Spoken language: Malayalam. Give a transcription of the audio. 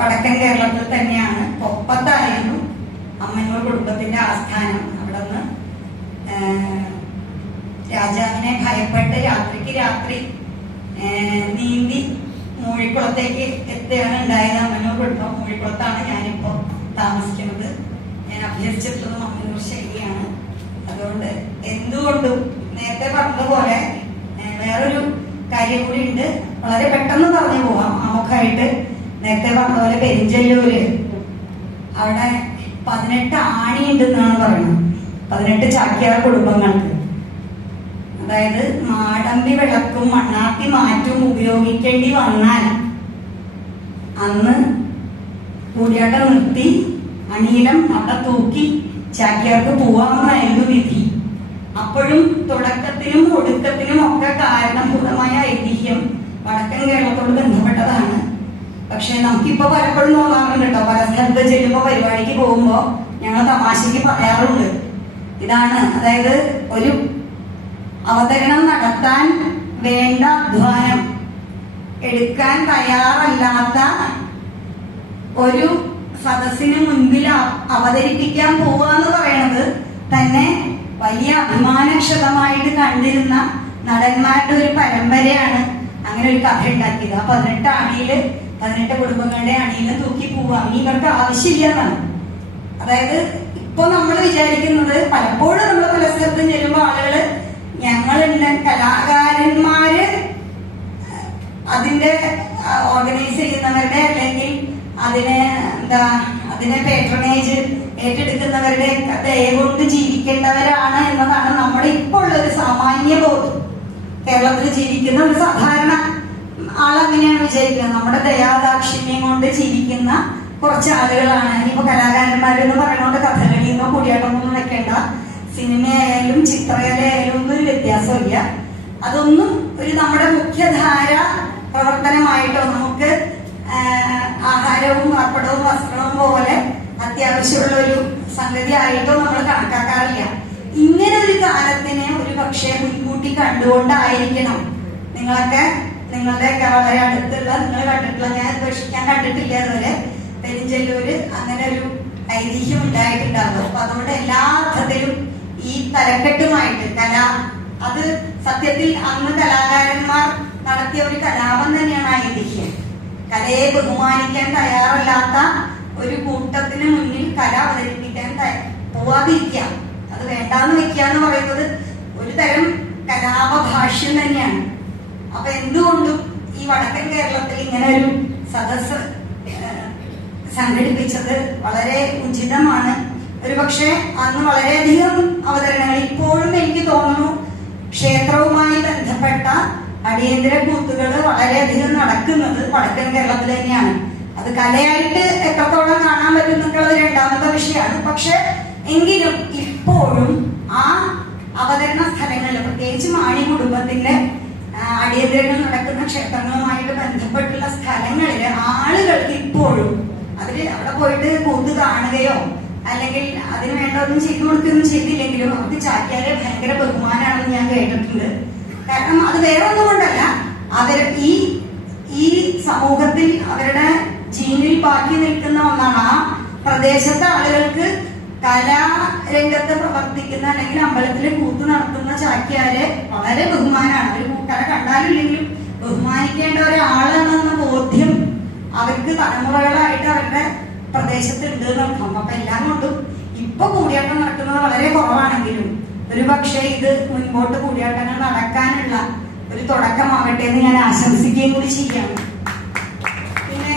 വടക്കൻ കേരളത്തിൽ തന്നെയാണ്. കൊപ്പത്തായിരുന്നു അമ്മന്നൂർ കുടുംബത്തിന്റെ ആസ്ഥാനം. അവിടെ നിന്ന് രാജാവിനെ ഭയപ്പെട്ട് രാത്രിക്ക് രാത്രി നീന്തി മൂഴിക്കുളത്തേക്ക് എത്തുകയാണ് ഉണ്ടായത്. അമ്മന്നൂർ കുടുംബം മൂഴിക്കുളത്താണ് ഞാനിപ്പോ താമസിക്കുന്നത്. ഞാൻ അഭ്യസിച്ചിട്ടുള്ളതും അമ്മന്നൂർ ശൈലിയാണ്. അതുകൊണ്ട് എന്തുകൊണ്ടും നേരത്തെ പറഞ്ഞതുപോലെ വേറൊരു കാര്യം കൂടി ഉണ്ട്. വളരെ പെട്ടെന്ന് പറഞ്ഞു പോവാം. നമുക്കായിട്ട് നേരത്തെ പറഞ്ഞതുപോലെ പെരിഞ്ചല്ലൂര് അവിടെ 18 ആണി ഉണ്ടെന്നാണ് പറയുന്നത്. 18 ചാക്യാർ കുടുംബങ്ങൾക്ക്. അതായത് മാടമ്പി വിളക്കും മണ്ണാത്തി മാറ്റും ഉപയോഗിക്കേണ്ടി വന്നാൽ അന്ന് കൂടിയാട്ടം നിർത്തി അണിയിലം അവിടെ തൂക്കി ചാക്യാർക്ക് പോവാമെന്നായിരുന്നു വിധി. അപ്പോഴും തുടക്കത്തിനും ഒടുക്കത്തിനും ഒക്കെ കാരണഭൂതമായ ഐതിഹ്യം വടക്കൻ കേരളത്തോട് ബന്ധപ്പെട്ടതാണ്. പക്ഷെ നമുക്കിപ്പോ പലപ്പോഴും തോന്നാറുണ്ട് കേട്ടോ, പല സ്ഥലത്ത് ചെല്ലുമ്പോ പരിപാടിക്ക് പോകുമ്പോ ഞങ്ങൾ തമാശക്ക് പറയാറുണ്ട് ഇതാണ്. അതായത് ഒരു അവതരണം നടത്താൻ വേണ്ട അധ്വാനം എടുക്കാൻ തയ്യാറല്ലാത്ത ഒരു സദസ്സിന് മുൻപിൽ അവതരിപ്പിക്കാൻ പോവാന്ന് പറയണത് തന്നെ വലിയ അഭിമാനക്ഷതമായിട്ട് കണ്ടിരുന്ന നടന്മാരുടെ ഒരു പരമ്പരയാണ് അങ്ങനെ ഒരു കഥ ഉണ്ടാക്കിയത്. ആ 18 ആണിയില് 18 കുടുംബങ്ങളുടെ അണിയില് തൂക്കി പോവാം, ഇവർക്ക് ആവശ്യമില്ല എന്നാണ്. അതായത് ഇപ്പൊ നമ്മൾ വിചാരിക്കുന്നത്, പലപ്പോഴും നമ്മൾ പല സ്ഥലത്തും ചെല്ലുമ്പോ ആളുകള് ഞങ്ങളുണ്ട് കലാകാരന്മാര് അതിന്റെ ഓർഗനൈസ് ചെയ്യുന്നവരുടെ അല്ലെങ്കിൽ അതിനെ പേട്രണേജ് ഏറ്റെടുക്കുന്നവരുടെ ദയ കൊണ്ട് ജീവിക്കേണ്ടവരാണ് എന്നതാണ് നമ്മുടെ ഇപ്പോൾ ഉള്ളൊരു സാമാന്യ ബോധം. കേരളത്തിൽ ജീവിക്കുന്ന ഒരു സാധാരണ ആളങ്ങനെയാണ് വിചാരിക്കുന്നത്. നമ്മുടെ ദയാദാക്ഷിണ്യം കൊണ്ട് ജീവിക്കുന്ന കുറച്ച് ആളുകളാണ്. ഇനിയിപ്പോ കലാകാരന്മാരെന്ന് പറയുന്നത് കഥകളിന്നോ കൂടിയാട്ടമൊന്നും വെക്കേണ്ട, സിനിമയായാലും ചിത്രകലയായാലും ഒന്നും ഒരു വ്യത്യാസമില്ല. അതൊന്നും ഒരു നമ്മുടെ മുഖ്യധാര പ്രവർത്തനമായിട്ടോ നമുക്ക് ആഹാരവും പാർപ്പിടവും വസ്ത്രവും പോലെ അത്യാവശ്യമുള്ള ഒരു സംഗതി ആയിട്ടോ നമ്മൾ കണക്കാക്കാറില്ല. ഇങ്ങനെ ഒരു കാലത്തിനെ ഒരു പക്ഷേ മുൻകൂട്ടി കണ്ടുകൊണ്ടായിരിക്കണം നിങ്ങളൊക്കെ നിങ്ങളുടെയൊക്കെ വളരെ അടുത്തുള്ള നിങ്ങൾ കണ്ടിട്ടുള്ള, ഞാൻ കണ്ടിട്ടില്ല അതുപോലെ പെരിഞ്ചല്ലൂര് അങ്ങനെ ഒരു ഐതിഹ്യം ഉണ്ടായിട്ടുണ്ടാകും. അപ്പൊ അതുകൊണ്ട് എല്ലാ അർത്ഥത്തിലും ഈ തലക്കെട്ടുമായിട്ട് അത് സത്യത്തിൽ അന്ന് കലാകാരന്മാർ നടത്തിയ ഒരു കലാപം തന്നെയാണ് ഐതിഹ്യം. കലയെ ബഹുമാനിക്കാൻ തയ്യാറല്ലാത്ത ഒരു കൂട്ടത്തിന് മുന്നിൽ കല അവതരിപ്പിക്കാൻ പോവാതിരിക്കുക, അത് വേണ്ടാന്ന് വെക്കുക എന്ന് പറയുന്നത് ഒരു തരം കലാപഭാഷ്യം തന്നെയാണ്. അപ്പൊ എന്തുകൊണ്ടും ഈ വടക്കൻ കേരളത്തിൽ ഇങ്ങനെ ഒരു സദസ് സംഘടിപ്പിച്ചത് വളരെ ഉചിതമാണ്. ഒരു പക്ഷെ അന്ന് വളരെയധികം അവതരണങ്ങൾ, ഇപ്പോഴും എനിക്ക് തോന്നുന്നു ക്ഷേത്രവുമായി ബന്ധപ്പെട്ട അടിയന്തര കൂത്തുകൾ വളരെയധികം നടക്കുന്നത് വടക്കൻ കേരളത്തിൽ തന്നെയാണ്. അത് കലയായിട്ട് എത്രത്തോളം കാണാൻ പറ്റും എന്നുള്ളത് രണ്ടാമത്തെ വിഷയമാണ്. പക്ഷെ എങ്കിലും ഇപ്പോഴും ആ അവതരണ സ്ഥലങ്ങളിൽ, പ്രത്യേകിച്ച് മാണി കുടുംബത്തിന്റെ അടിയന്തരങ്ങൾ നടക്കുന്ന ക്ഷേത്രങ്ങളുമായിട്ട് ബന്ധപ്പെട്ടുള്ള സ്ഥലങ്ങളിൽ ആളുകൾക്ക് ഇപ്പോഴും അവിടെ പോയിട്ട് കൂത്ത് കാണുകയോ അല്ലെങ്കിൽ അതിന് വേണ്ട ഒന്നും ചെയ്തു കൊടുക്കുകയൊന്നും ചെയ്തില്ലെങ്കിലും അവർക്ക് ചാക്യാരെ ഭയങ്കര ബഹുമാനാണെന്ന് ഞാൻ കേട്ടിട്ടുണ്ട്. കാരണം അത് വേറെ ഒന്നും കൊണ്ടല്ല, ഈ സമൂഹത്തിൽ അവരുടെ ജീനിൽ ബാക്കി നിൽക്കുന്ന ഒന്നാണ്. ആ പ്രദേശത്തെ ആളുകൾക്ക് കലാരംഗത്ത് പ്രവർത്തിക്കുന്ന അല്ലെങ്കിൽ അമ്പലത്തിൽ കൂത്ത് നടത്തുന്ന ചാക്യാരെ വളരെ ബഹുമാനാണ്. അവർ കൂട്ടാരെ കണ്ടാലും ഇല്ലെങ്കിലും ബഹുമാനിക്കേണ്ട ഒരാളാണെന്ന ബോധ്യം അവർക്ക് തലമുറകളായിട്ട് അവരുടെ പ്രദേശത്ത് ഉണ്ട് എന്നർത്ഥം. അപ്പൊ എല്ലാം കൊണ്ടും ഇപ്പൊ കൂടിയാട്ടം നടക്കുന്നത് വളരെ കുറവാണെങ്കിലും ഒരു പക്ഷേ ഇത് മുൻപോട്ട് കൂടിയാട്ടങ്ങൾ നടക്കാനുള്ള ഒരു തുടക്കമാകട്ടെ എന്ന് ഞാൻ ആശംസിക്കുകയും കൂടി ചെയ്യാണ്. പിന്നെ